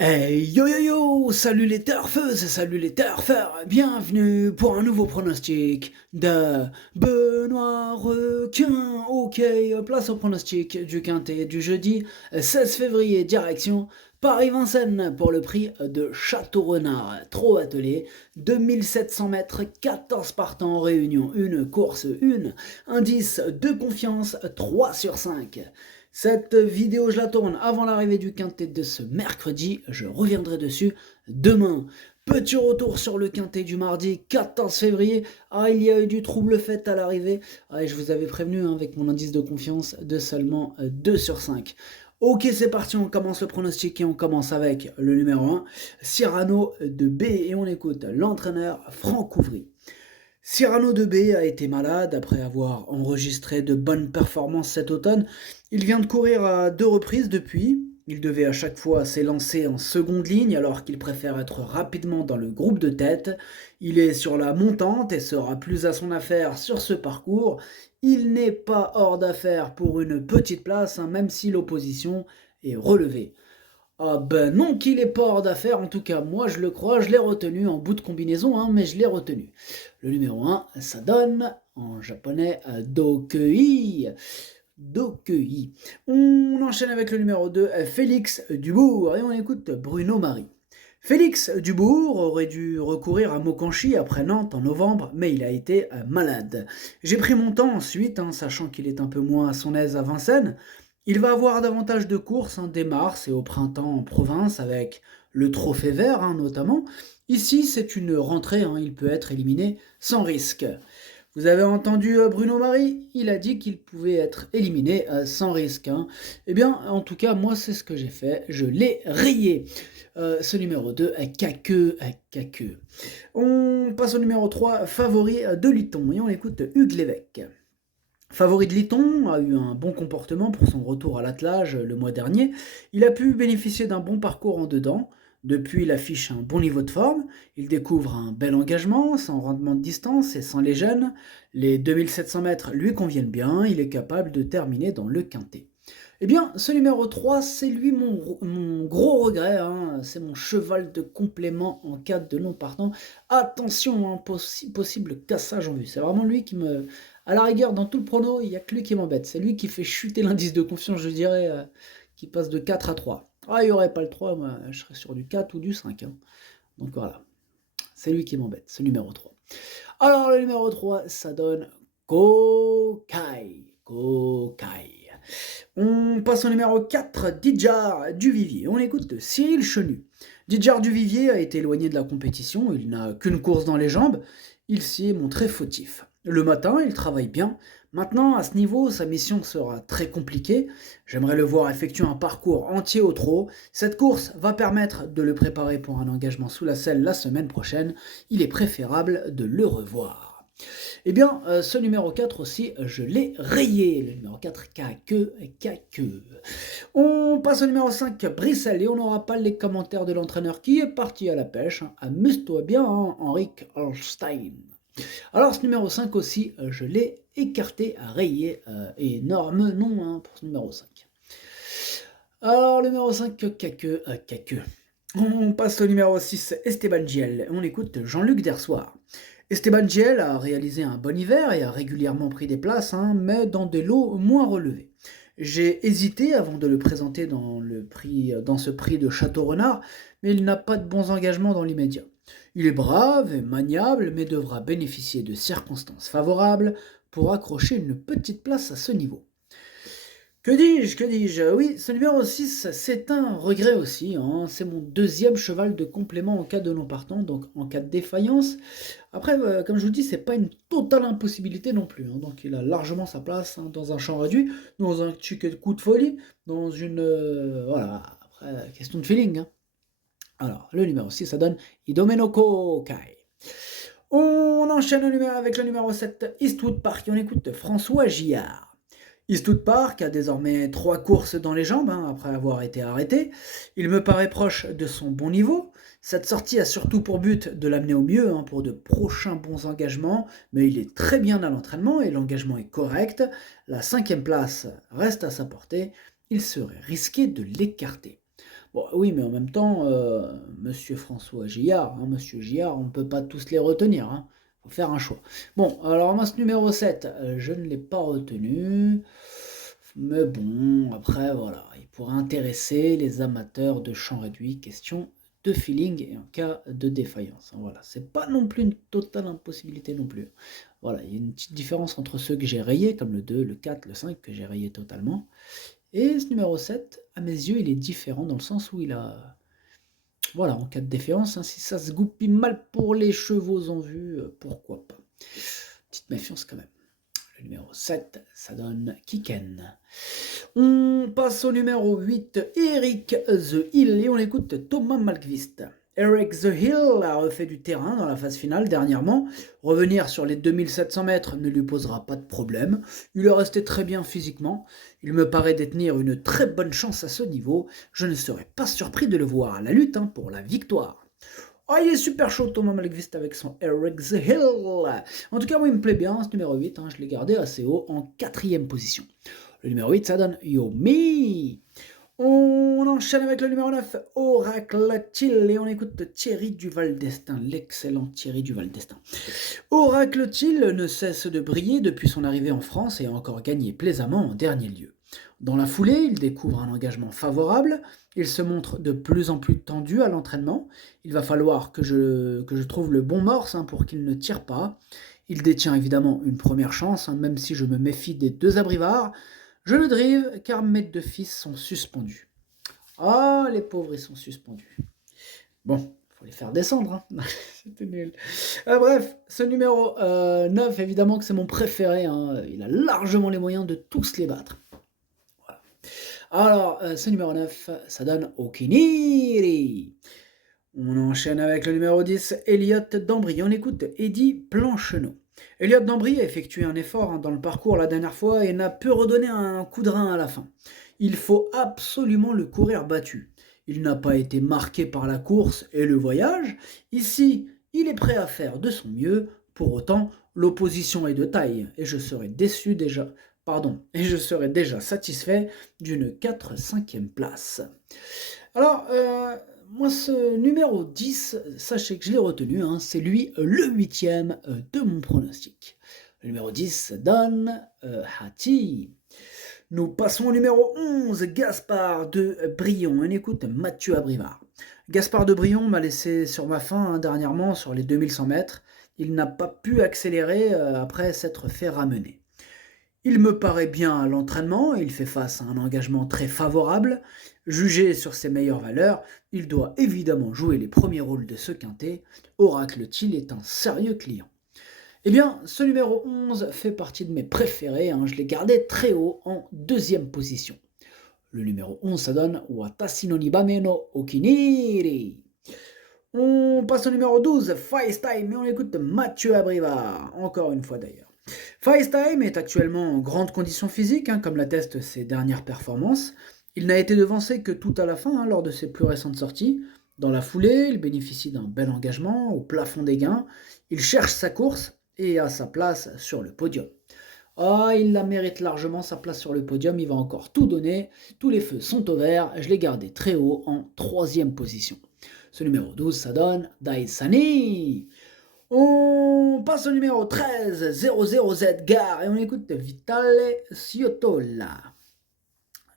Hey yo yo yo, salut les turfeuses, salut les turfeurs, bienvenue pour un nouveau pronostic de Benoît Requin. Ok, place au pronostic du quintet du jeudi 16 février, direction Paris-Vincennes pour le prix de Château-Renard. Trop attelé, 2700 mètres, 14 partants en réunion, une course, une, indice de confiance 3 sur 5. Cette vidéo, je la tourne avant l'arrivée du quintet de ce mercredi. Je reviendrai dessus demain. Petit retour sur le quintet du mardi 14 février. Ah, il y a eu du trouble fait à l'arrivée. Ah, et je vous avais prévenu avec mon indice de confiance de seulement 2 sur 5. Ok, c'est parti, on commence le pronostic et on commence avec le numéro 1, Cyrano de B. Et on écoute l'entraîneur Franck Ouvry. Cyrano de B a été malade après avoir enregistré de bonnes performances cet automne. Il vient de courir à 2 reprises depuis. Il devait à chaque fois s'élancer en seconde ligne alors qu'il préfère être rapidement dans le groupe de tête. Il est sur la montante et sera plus à son affaire sur ce parcours. Il n'est pas hors d'affaire pour une petite place, même si l'opposition est relevée. Ah ben non qu'il est pas hors d'affaire, en tout cas moi je le crois, je l'ai retenu en bout de combinaison, mais je l'ai retenu. Le numéro 1, ça donne en japonais Dokei. Dokei. On enchaîne avec le numéro 2, Félix Dubourg, et on écoute Bruno Marie. Félix Dubourg aurait dû recourir à Mokanchi après Nantes en novembre, mais il a été malade. J'ai pris mon temps ensuite, sachant qu'il est un peu moins à son aise à Vincennes. Il va avoir davantage de courses dès mars et au printemps en province avec le trophée vert notamment. Ici, c'est une rentrée, il peut être éliminé sans risque. Vous avez entendu Bruno Marie? Il a dit qu'il pouvait être éliminé sans risque. Eh bien, en tout cas, moi, c'est ce que j'ai fait. Je l'ai rayé. Ce numéro 2, Caqueux. On passe au numéro 3, favori de Liton. Et on écoute Hugues Lévesque. Favori de Liton a eu un bon comportement pour son retour à l'attelage le mois dernier. Il a pu bénéficier d'un bon parcours en dedans. Depuis, il affiche un bon niveau de forme. Il découvre un bel engagement, sans rendement de distance et sans les gênes. Les 2700 mètres lui conviennent bien. Il est capable de terminer dans le quintet. Eh bien, ce numéro 3, c'est lui mon gros regret. C'est mon cheval de complément en cas de non partant. Attention, possible cassage en vue. C'est vraiment lui qui me... À la rigueur, dans tout le prono, il n'y a que lui qui m'embête. C'est lui qui fait chuter l'indice de confiance, je dirais, qui passe de 4 à 3. Ah, il n'y aurait pas le 3, moi, je serais sur du 4 ou du 5. Donc voilà, c'est lui qui m'embête, ce numéro 3. Alors, le numéro 3, ça donne Kokai. Kokai. On passe au numéro 4, Didjar Duvivier. On écoute Cyril Chenu. Didjar Duvivier a été éloigné de la compétition, il n'a qu'une course dans les jambes, il s'y est montré fautif. Le matin, il travaille bien. Maintenant, à ce niveau, sa mission sera très compliquée. J'aimerais le voir effectuer un parcours entier au trot. Cette course va permettre de le préparer pour un engagement sous la selle la semaine prochaine. Il est préférable de le revoir. Eh bien, ce numéro 4 aussi, je l'ai rayé. Le numéro 4, Caqueux. On passe au numéro 5, Brissel, et on n'aura pas les commentaires de l'entraîneur qui est parti à la pêche. Amuse-toi bien, Henrik Holstein. Alors, ce numéro 5 aussi, je l'ai écarté, rayé. Énorme nom pour ce numéro 5. Alors, le numéro 5, Caqueux. On passe au numéro 6, Esteban Giel. On écoute Jean-Luc Dersoir. Esteban Giel a réalisé un bon hiver et a régulièrement pris des places, mais dans des lots moins relevés. J'ai hésité avant de le présenter dans ce prix de Château-Renard, mais il n'a pas de bons engagements dans l'immédiat. Il est brave et maniable, mais devra bénéficier de circonstances favorables pour accrocher une petite place à ce niveau. Que dis-je? Oui, ce numéro 6, c'est un regret aussi. C'est mon deuxième cheval de complément en cas de non partant, donc en cas de défaillance. Après, comme je vous dis, c'est pas une totale impossibilité non plus. Donc il a largement sa place dans un champ réduit, dans un petit coup de folie, dans une... voilà, après, question de feeling. Alors, le numéro 6, ça donne Idomenoko Kai. On enchaîne avec le numéro 7, Eastwood Park, et on écoute François Gillard. Eastwood Park a désormais 3 courses dans les jambes après avoir été arrêté. Il me paraît proche de son bon niveau. Cette sortie a surtout pour but de l'amener au mieux pour de prochains bons engagements, mais il est très bien à l'entraînement et l'engagement est correct. La 5e place reste à sa portée. Il serait risqué de l'écarter. Bon, oui, mais en même temps, monsieur François Gillard, hein, monsieur Gillard, on ne peut pas tous les retenir, hein. Faut faire un choix. Bon, alors moi, ce numéro 7, je ne l'ai pas retenu. Mais bon, après, voilà, il pourrait intéresser les amateurs de champ réduit, question de feeling et en cas de défaillance, hein. Voilà, c'est pas non plus une totale impossibilité non plus. Voilà, il y a une petite différence entre ceux que j'ai rayés, comme le 2, le 4, le 5, que j'ai rayé totalement. Et ce numéro 7, à mes yeux, il est différent dans le sens où il a... Voilà, en cas de défaillance, hein, si ça se goupille mal pour les chevaux en vue, pourquoi pas. Petite méfiance quand même. Le numéro 7, ça donne Kiken. On passe au numéro 8, Eric The Hill, et on écoute Thomas Malmqvist. Eric The Hill a refait du terrain dans la phase finale dernièrement. Revenir sur les 2700 mètres ne lui posera pas de problème. Il est resté très bien physiquement. Il me paraît détenir une très bonne chance à ce niveau. Je ne serais pas surpris de le voir à la lutte, hein, pour la victoire. Oh, il est super chaud Thomas Malmqvist avec son Eric The Hill. En tout cas, moi, il me plaît bien ce numéro 8. Hein, je l'ai gardé assez haut en 4e position. Le numéro 8, ça donne Yomi. On enchaîne avec le numéro 9, Oracle Till, et on écoute Thierry Duval d'Estaing, l'excellent Thierry Duval d'Estaing. Oracle Till ne cesse de briller depuis son arrivée en France et a encore gagné plaisamment en dernier lieu. Dans la foulée, il découvre un engagement favorable, il se montre de plus en plus tendu à l'entraînement, il va falloir que je trouve le bon morse, hein, pour qu'il ne tire pas. Il détient évidemment une première chance, hein, même si je me méfie des deux abrivards. Je le drive car mes deux fils sont suspendus. Ah, les pauvres, ils sont suspendus. Bon, faut les faire descendre, hein. C'était nul. Bref, ce numéro 9, évidemment que c'est mon préféré, hein. Il a largement les moyens de tous les battre. Voilà. Alors, ce numéro 9, ça donne Okiniri. On enchaîne avec le numéro 10, Elliot Dambry. On écoute Eddie Plancheneau. Elliot Dambry a effectué un effort, hein, dans le parcours la dernière fois et n'a pu redonner un coup de rein à la fin. Il faut absolument le courir battu. Il n'a pas été marqué par la course et le voyage. Ici, il est prêt à faire de son mieux. Pour autant, l'opposition est de taille et je serai déjà satisfait d'une 4-5e place. Alors, moi, ce numéro 10, sachez que je l'ai retenu, hein, c'est lui le 8e de mon pronostic. Le numéro 10 donne Hati. Nous passons au numéro 11, Gaspard de Brion. On écoute Mathieu Abrivard. Gaspard de Brion m'a laissé sur ma faim, hein, dernièrement sur les 2100 mètres. Il n'a pas pu accélérer après s'être fait ramener. Il me paraît bien à l'entraînement, il fait face à un engagement très favorable. Jugé sur ses meilleures valeurs, il doit évidemment jouer les premiers rôles de ce quintet. Oracle Till est un sérieux client. Eh bien, ce numéro 11 fait partie de mes préférés, hein, je l'ai gardé très haut en 2e position. Le numéro 11, ça donne Watashi no Nibame no Okiniri. On passe au numéro 12, FaceTime, et on écoute Mathieu Abrivard, encore une fois d'ailleurs. FaceTime est actuellement en grande condition physique, hein, comme l'attestent ses dernières performances. Il n'a été devancé que tout à la fin, hein, lors de ses plus récentes sorties. Dans la foulée, il bénéficie d'un bel engagement au plafond des gains. Il cherche sa course et a sa place sur le podium. Ah, il la mérite largement, sa place sur le podium. Il va encore tout donner. Tous les feux sont au vert. Je l'ai gardé très haut en 3e position. Ce numéro 12, ça donne Daisani. On passe au numéro 13, 00Z Gare, et on écoute Vitale Ciotola.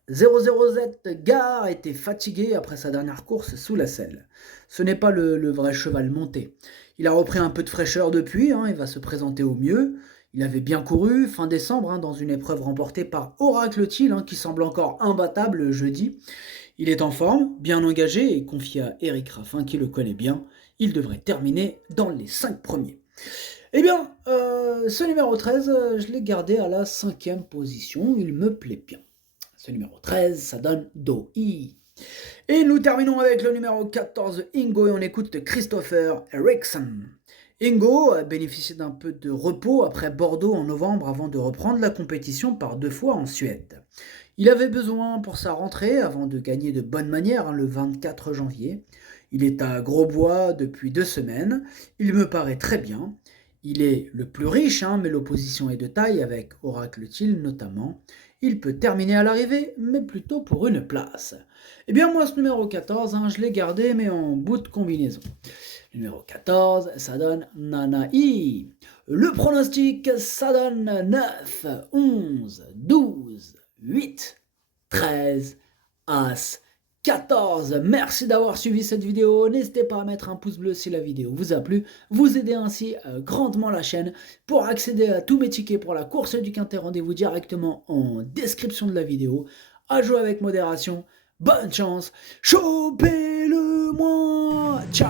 00Z Gare a été fatigué après sa dernière course sous la selle. Ce n'est pas le vrai cheval monté. Il a repris un peu de fraîcheur depuis, hein, il va se présenter au mieux. Il avait bien couru fin décembre, hein, dans une épreuve remportée par Oracle Till, hein, qui semble encore imbattable jeudi. Il est en forme, bien engagé et confié à Eric Raffin qui le connaît bien. Il devrait terminer dans les 5 premiers. Eh bien, ce numéro 13, je l'ai gardé à la 5e position. Il me plaît bien. Ce numéro 13, ça donne Doi. Et nous terminons avec le numéro 14, Ingo, et on écoute Christopher Eriksson. Ingo a bénéficié d'un peu de repos après Bordeaux en novembre avant de reprendre la compétition par 2 fois en Suède. Il avait besoin pour sa rentrée avant de gagner de bonne manière, hein, le 24 janvier. Il est à Grosbois depuis 2 semaines. Il me paraît très bien. Il est le plus riche, mais l'opposition est de taille avec Oracle-t-il notamment. Il peut terminer à l'arrivée, mais plutôt pour une place. Eh bien moi ce numéro 14, je l'ai gardé mais en bout de combinaison. Numéro 14, ça donne Nanaï. Le pronostic, ça donne 9, 11, 12, 8, 13, As, 14. Merci d'avoir suivi cette vidéo. N'hésitez pas à mettre un pouce bleu si la vidéo vous a plu. Vous aidez ainsi grandement la chaîne. Pour accéder à tous mes tickets pour la course du Quintet, rendez-vous directement en description de la vidéo. À jouer avec modération. Bonne chance. Chopez-le moi. Ciao.